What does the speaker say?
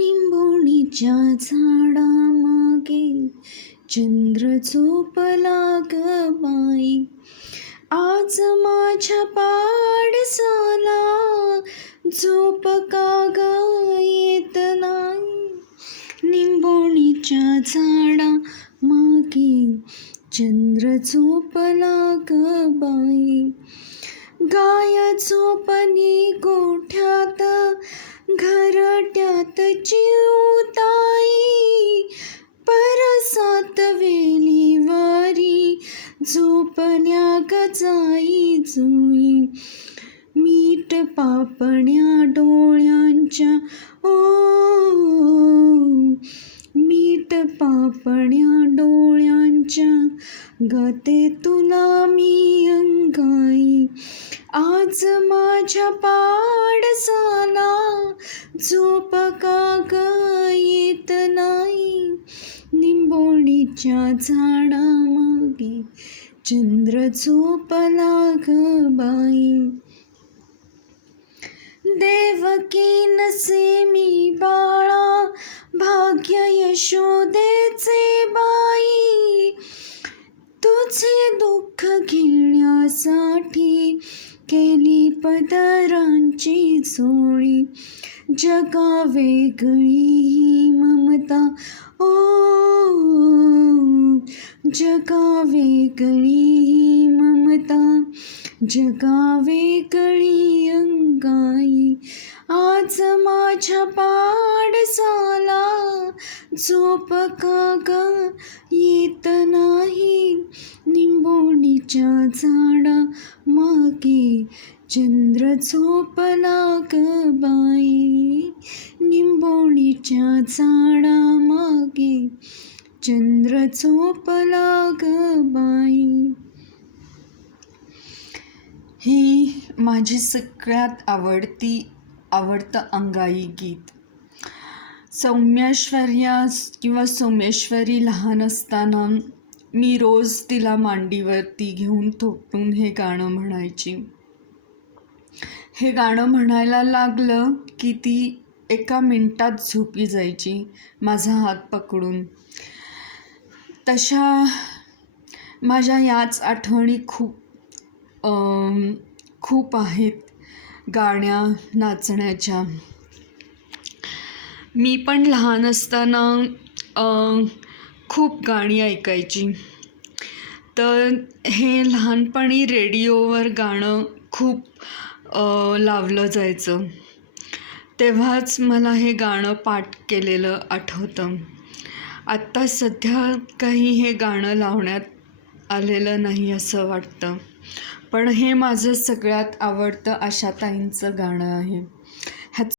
निंबोणीच्या झाडामागे चंद्र झोपला ग बाई. आज माझ्या पाडसाला झोप का ग येत नाही. निंबोणीच्या झाडामागे चंद्र झोपला ग बाई. गाय झोपली गोठ्यात घरट्यात चिवताई. परसात वेलीवारी झोपल्या ग जाई जुई. मीठ पापण्या डोळ्यांच्या ओ, मीठ पापण्या डोळ्यांच्या गाते तुला मी अंगाई. आज माझ्या पाडसाला झोप का ग येत नाही. निंबोणीच्या झाडामागे चंद्र झोपला ग बाई. देवकी नसे मी बाळा भाग्य यशोदेचे बाई. तुझे दुःख घेण्यासाठी केली पदरांची झोळी. जगा वेगळी ही ममता ओ, जगा वेगळी ही ममता, जगा वेगळी अंगाई. आज माझ्या पाडसाला झोप का ग येत नाही. निंबोणीच्या झाडा मागे चंद्र झोपला ग बाई. निंबोणीच्या झाडा मागे चंद्र झोपला ग बाई. ही माझी सगळ्यात आवडतं अंगाई गीत. सौम्येश्वर्या किंवा सोमेश्वरी लहान असताना मी रोज तिला मांडीवरती घेऊन थोपटून हे गाणं म्हणायची. हे गाणं म्हणायला लागलं की ती एका मिनिटात झोपी जायची माझा हात पकडून. तशा माझ्या याच आठवणी खूप आहेत गाण्या नाचण्याच्या. मी पण लहान असताना खूप गाणी ऐकायची. तर हे लहानपणी रेडिओवर गाणं खूप लावलं जायचं. तेव्हाच मला हे गाणं पाठ केलेलं आठवतं. आत्ता सध्या काही हे गाणं लावण्यात आलेलं नाही असं वाटतं. पण हे माझं सगळ्यात आवडतं आशाताईंचं गाणं आहे.